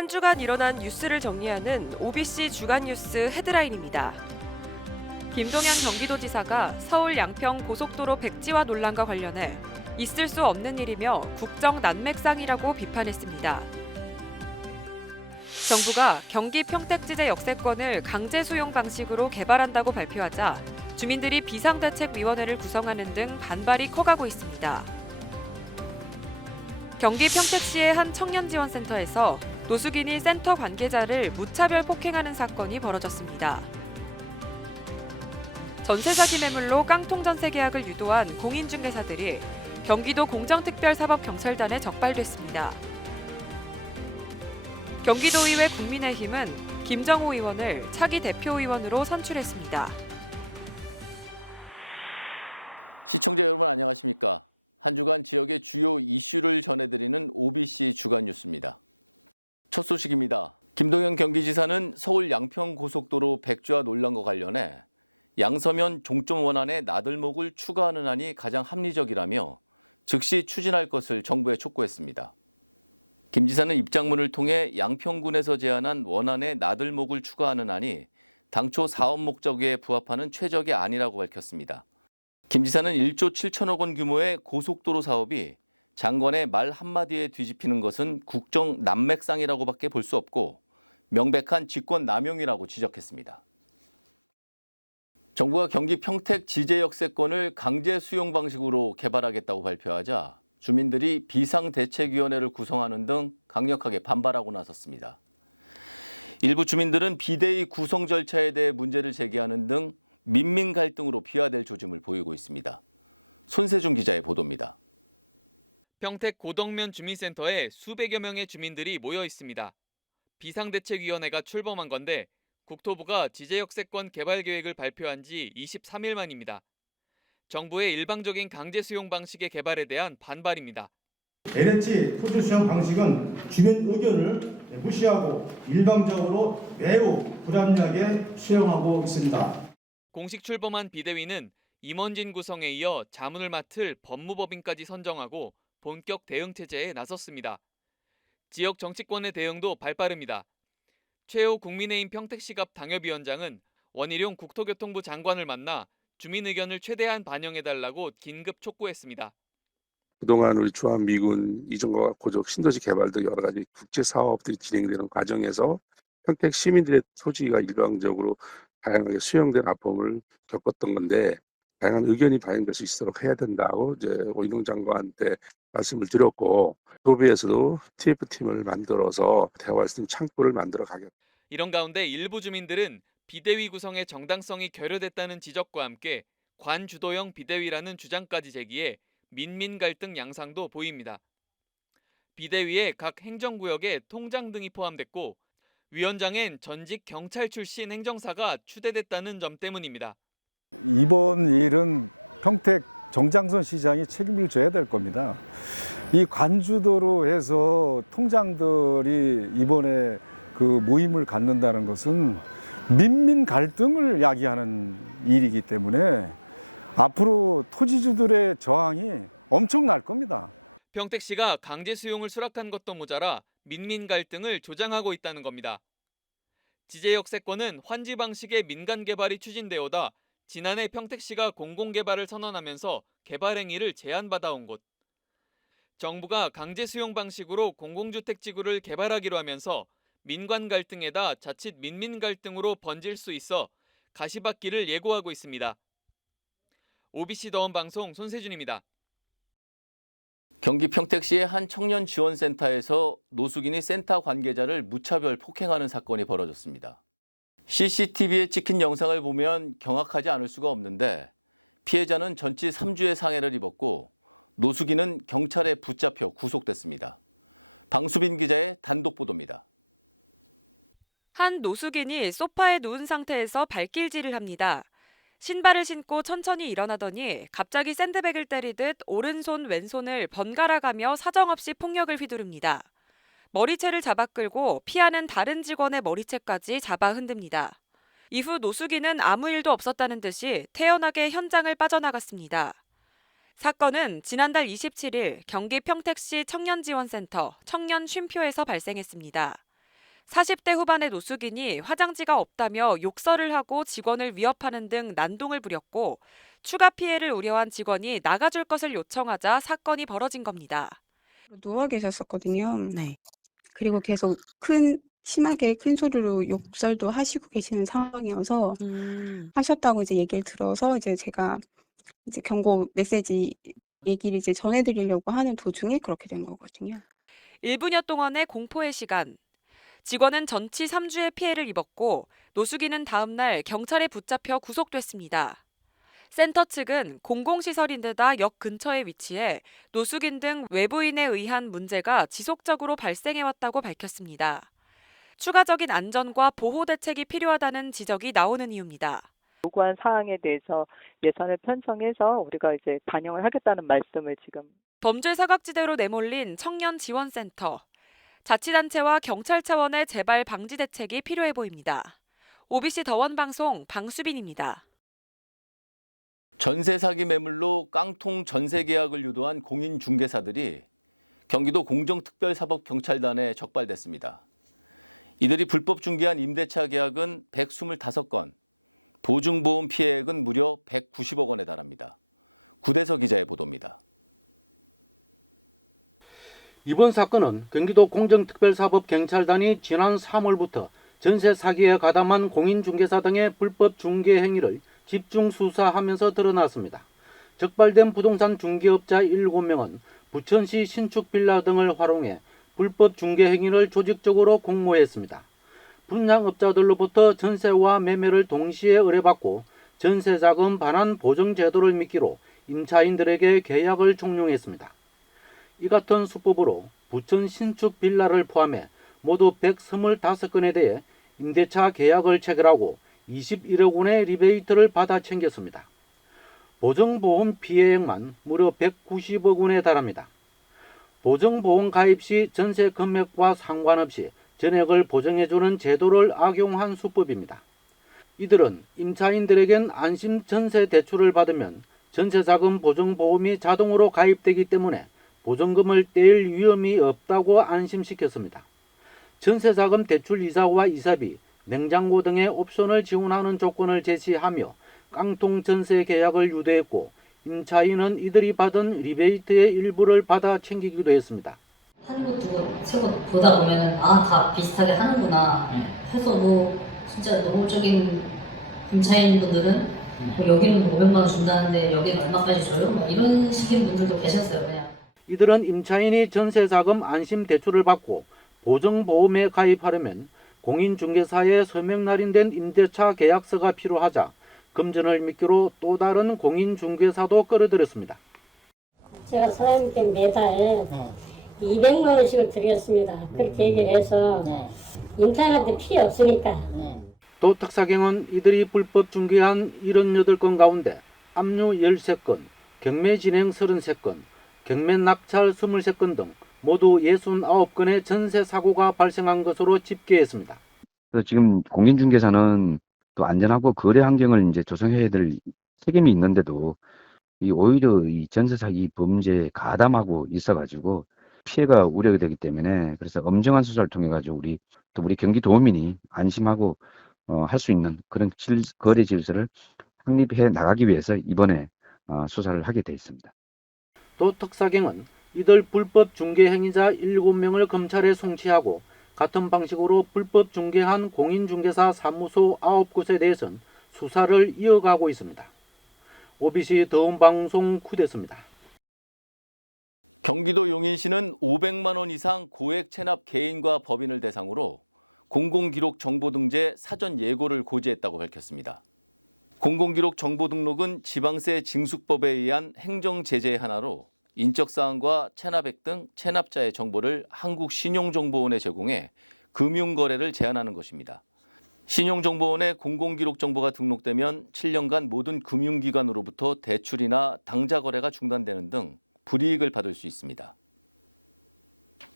한 주간 일어난 뉴스를 정리하는 OBC 주간 뉴스 헤드라인입니다. 김동연 경기도지사가 서울 양평 고속도로 백지화 논란과 관련해 있을 수 없는 일이며 국정 난맥상이라고 비판했습니다. 정부가 경기 평택지제 역세권을 강제 수용 방식으로 개발한다고 발표하자 주민들이 비상대책위원회를 구성하는 등 반발이 커가고 있습니다. 경기 평택시의 한 청년지원센터에서 노숙인이 센터 관계자를 무차별 폭행하는 사건이 벌어졌습니다. 전세 사기 매물로 깡통 전세 계약을 유도한 공인중개사들이 경기도 공정특별사법경찰단에 적발됐습니다. 경기도의회 국민의힘은 김정호 의원을 차기 대표의원으로 선출했습니다. 시청자 여러분 안녕하십니까? 한 주간 지역의 주요 이슈를 전해드리는 OBC 주간 뉴스입니다. 첫 소식입니다. 김동연 경기지사는 서울 양평고속도로 백지화 논란과 관련해 양서면 종점 원안에 나들목을 추가하는 안이 가장 합리적이라며 즉시 추진할 것을 정부에 촉구했습니다. 김 지사는 입장문을 통해 양평군에서 제안한 원안에 나들목을 추가하는 안이 당초 사업 목적에 부합하는 최적의 안이라고 밝혔습니다. 김 지사는 1조 7천억 원 규모의 고속도로 사업이 장관의 말 한마디에 뒤집히는 것은 국정 난맥상이라고밖에 볼 수 없고 명백한 직권 남용이라고 지적했습니다. 정부가 경기 평택 지제역세권을 강제 수용 방식으로 개발하겠다고 발표하자 주민들이 비상대책위원회를 구성하는 등 강력하게 반발하고 나섰습니다. 일부 주민들은 비대위 구성 절차에 대해 문제를 제기하는 등 민민 갈등으로 비화될 조짐을 보이고 있습니다. 손세준 기자의 보도입니다. 평택 고덕면 주민센터에 수백여 명의 주민들이 모여 있습니다. 비상대책위원회가 출범한 건데 국토부가 지제역세권 개발 계획을 발표한 지 23일 만입니다. 정부의 일방적인 강제 수용 방식의 개발에 대한 반발입니다. LH 토지 수용 방식은 주민 의견을 무시하고 일방적으로 매우 불합리하게 수용하고 있습니다. 공식 출범한 비대위는 임원진 구성에 이어 자문을 맡을 법무법인까지 선정하고 본격 대응 체제에 나섰습니다. 지역 정치권의 대응도 발빠릅니다. 최호 국민의힘 평택시갑 당협위원장은 원희룡 국토교통부 장관을 만나 주민 의견을 최대한 반영해달라고 긴급 촉구했습니다. 그동안 우리 주한미군 이전과 고적 신도시 개발 등 여러 가지 국제 사업들이 진행되는 과정에서 평택 시민들의 토지가 일방적으로 다양하게 수용된 아픔을 겪었던 건데 다양한 의견이 반영될 수 있도록 해야 된다고 이제 원희룡 장관한테 말씀을 드렸고 도비에서도 TF팀을 만들어서 대화할 수 있는 창구를 만들어 가겠다. 이런 가운데 일부 주민들은 비대위 구성의 정당성이 결여됐다는 지적과 함께 관주도형 비대위라는 주장까지 제기해 민민 갈등 양상도 보입니다. 비대위에 각 행정구역의 통장 등이 포함됐고 위원장엔 전직 경찰 출신 행정사가 추대됐다는 점 때문입니다. 이번 일은 평택 정장선 시장이 책임을 져야 될 겁니다. 이 관주도로 해서 통장들이 이번에 그 모임을 갖는다는 것은 민민 갈등을 야기하는 일이기 때문에 앞으로 토지주들의 저항이 엄청날 겁니다. 평택시가 강제 수용을 수락한 것도 모자라 민민 갈등을 조장하고 있다는 겁니다. 지제역세권은 환지 방식의 민간 개발이 추진되어 오다 지난해 평택시가 공공개발을 선언하면서 개발 행위를 제한받아온 곳. 정부가 강제 수용 방식으로 공공주택 지구를 개발하기로 하면서 민관 갈등에다 자칫 민민 갈등으로 번질 수 있어 가시밭길을 예고하고 있습니다. OBC 더원방송 손세준입니다. 경기 평택시의 한 청년 지원센터에서 노숙인이 센터 관계자를 무차별 폭행하는 사건이 벌어졌습니다. CCTV에 찍힌 영상을 보면 경악하지 않을 수가 없는데 피해자는 전치 3주의 상해를 입었고 노숙인은 경찰에 붙잡혀 구속됐습니다. 방수빈 기자의 단독 보도입니다. 한 노숙인이 소파에 누운 상태에서 발길질을 합니다. 신발을 신고 천천히 일어나더니 갑자기 샌드백을 때리듯 오른손 왼손을 번갈아가며 사정없이 폭력을 휘두릅니다. 머리채를 잡아 끌고 피하는 다른 직원의 머리채까지 잡아 흔듭니다. 이후 노숙인은 아무 일도 없었다는 듯이 태연하게 현장을 빠져나갔습니다. 사건은 지난달 27일 경기 평택시 청년지원센터 청년 쉼표에서 발생했습니다. 40대 후반의 노숙인이 화장지가 없다며 욕설을 하고 직원을 위협하는 등 난동을 부렸고 추가 피해를 우려한 직원이 나가줄 것을 요청하자 사건이 벌어진 겁니다. 누워 계셨었거든요. 네. 그리고 계속 심하게 큰 소리로 욕설도 하시고 계시는 상황이어서 하셨다고 이제 얘기를 들어서 이제 제가 이제 경고 메시지 얘기를 이제 전해드리려고 하는 도중에 그렇게 된 거거든요. 1분여 동안의 공포의 시간. 직원은 전치 3주의 피해를 입었고 노숙인은 다음 날 경찰에 붙잡혀 구속됐습니다. 센터 측은 공공시설인데다 역 근처에 위치해 노숙인 등 외부인에 의한 문제가 지속적으로 발생해왔다고 밝혔습니다. 추가적인 안전과 보호 대책이 필요하다는 지적이 나오는 이유입니다. 요구한 사항에 대해서 예산을 편성해서 우리가 이제 반영을 하겠다는 말씀을 지금. 범죄 사각지대로 내몰린 청년 지원센터. 자치단체와 경찰 차원의 재발 방지 대책이 필요해 보입니다. OBC 더원방송 방수빈입니다. 전세 사기 매물로 깡통 전세 계약을 유도한 공인중개사들이 경기도 공정특별사법경찰단에 적발됐습니다. 이들이 불법 중개한 임대차 계약은 125건, 보증보험 피해액은 무려 190억 원에 달합니다. 구대석 기자의 보도입니다. 이번 사건은 경기도 공정특별사법경찰단이 지난 3월부터 전세 사기에 가담한 공인중개사 등의 불법 중개 행위를 집중 수사하면서 드러났습니다. 적발된 부동산 중개업자 7명은 부천시 신축 빌라 등을 활용해 불법 중개 행위를 조직적으로 공모했습니다. 분양업자들로부터 전세와 매매를 동시에 의뢰받고 전세자금 반환 보증 제도를 미끼로 임차인들에게 계약을 종용했습니다. 이 같은 수법으로 부천 신축 빌라를 포함해 모두 125건에 대해 임대차 계약을 체결하고 21억 원의 리베이트를 받아 챙겼습니다. 보증보험 피해액만 무려 190억 원에 달합니다. 보증보험 가입 시 전세 금액과 상관없이 전액을 보증해주는 제도를 악용한 수법입니다. 이들은 임차인들에겐 안심 전세 대출을 받으면 전세자금 보증보험이 자동으로 가입되기 때문에 보증금을 떼일 위험이 없다고 안심시켰습니다. 전세자금 대출 이자와 이사비, 냉장고 등의 옵션을 지원하는 조건을 제시하며 깡통 전세 계약을 유도했고 임차인은 이들이 받은 리베이트의 일부를 받아 챙기기도 했습니다. 한 곳, 두 곳, 세 곳 보다 보면은 다 비슷하게 하는구나 해서 진짜 노골적인 임차인분들은 여기는 500만 원 준다는데 여기는 얼마까지 줘요? 이런 식인 분들도 계셨어요. 그냥. 이들은 임차인이 전세자금 안심 대출을 받고 보증보험에 가입하려면 공인중개사의 서명 날인된 임대차 계약서가 필요하자 금전을 미끼로 또 다른 공인중개사도 끌어들였습니다. 제가 사장님께 매달 200만 원씩을 드리겠습니다. 그렇게 얘기를 해서 임차인한테 피해 없으니까. 또 특사경은 이들이 불법 중개한 78건 가운데 압류 13건, 경매 진행 33건, 경매 낙찰 23건 등 모두 69건의 전세 사고가 발생한 것으로 집계했습니다. 그래서 지금 공인중개사는 또 안전하고 거래 환경을 이제 조성해야 될 책임이 있는데도 오히려 이 전세 사기 범죄에 가담하고 있어가지고 피해가 우려되기 때문에 그래서 엄정한 수사를 통해 가지고 우리 경기도민이 안심하고 할 수 있는 그런 거래 질서를 확립해 나가기 위해서 이번에 수사를 하게 돼 있습니다. 또 특사경은 이들 불법 중개 행위자 7명을 검찰에 송치하고 같은 방식으로 불법 중개한 공인중개사 사무소 9곳에 대해서는 수사를 이어가고 있습니다. OBC 더운방송 구대수입니다. 경기도 용인시는 500만 원 이상 고액 체납 개인과 법인을 대상으로 공공기록 정보등재 사전 예고를 고지했다고 밝혔습니다. 공공기록 정보등록은 지방세 징수법에 의한 행정제재의 하나로 인적사항과 체납액 등 체납자의 정보를 한국신용정보원에 제공해 금융거래를 제한하는 것입니다. 신용정보원에 공공기록 정보가 등록되면 7년간 모든 금융기관으로부터 대출이나 당좌거래가 중단되는 등 불이익을 받을 수 있습니다.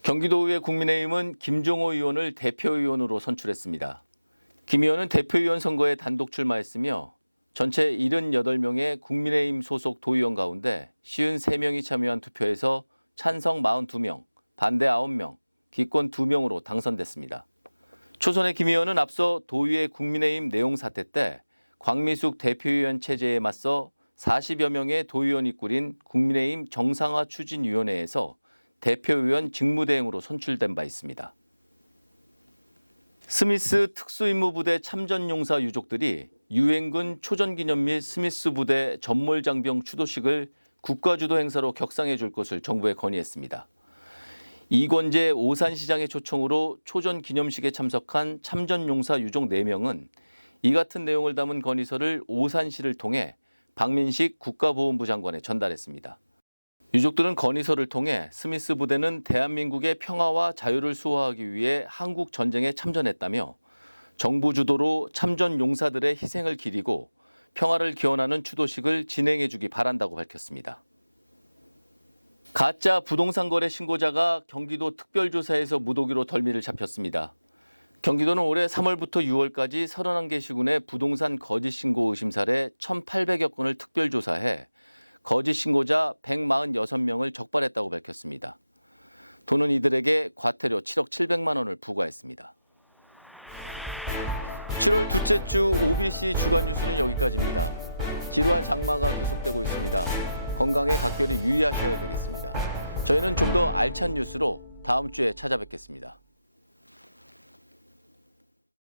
경기도의회 국민의힘은 김종호 의원을 대표의원으로 선출했습니다. 김 의원은 대표의원 선거에 단독 출마했으며 전체 78명의 국민의힘 소속 도의원 가운데 53명이 참여한 투표에서 찬성 42명, 반대 9명, 기권 2명으로 당선됐습니다. 초선의 김 의원은 앞서 도의회 국민의힘 내용 사태 때 광미숙 대표위원 체제에 맞서 40여 명의 도의원이 꾸린 국민의힘 정상화 추진위원회에서 대표위원 직무대행으로 선출된 바 있습니다. 스미스 특수임무부대 참전용사 유족들이 유엔군 초전기념 및 스미스 부대 전몰장병 추도식을 국가주도 행사로 격상해 줄 것을 정부에 건의했습니다. 이권재 오산시장의 초청으로 초전 기념식에 참석한 참전용사 유족 4명은 이 같은 내용을 담은 건의서를 오산시를 통해 박민식 국가보훈부 장관에 전달했습니다. 유족들은 건의서를 통해 스미스 부대는 대한민국의 평화와 자유를 수호하기 위해 한국 전쟁에 참전했다며 정부 주도로 참전 용사들의 희생을 기리고 평화를 기원하는 추도식을 진행해 주기 바란다고 밝혔습니다. 가짜 부동산 거래 신고자가 경기도 특별조사에서 무더기로 덜미를 잡혔습니다. 경기도는 올해 3월부터 6월까지 31개 시군의 부동산 거짓 신고 의심 사례 1,800여 건을 특별조사해 거짓 신고자 146명을 적발했다고 밝혔습니다. 도는 이들에게 과태료 7억 700만 원을 부과했습니다. 7월 둘째 주 OBC 주간 뉴스는 여기까지입니다. 지루한 장마가 계속되고 있습니다. 건강에 각별히 유의하셔야 되겠습니다. 저희는 좀 더 알찬 뉴스로 다음 주에 찾아뵙겠습니다.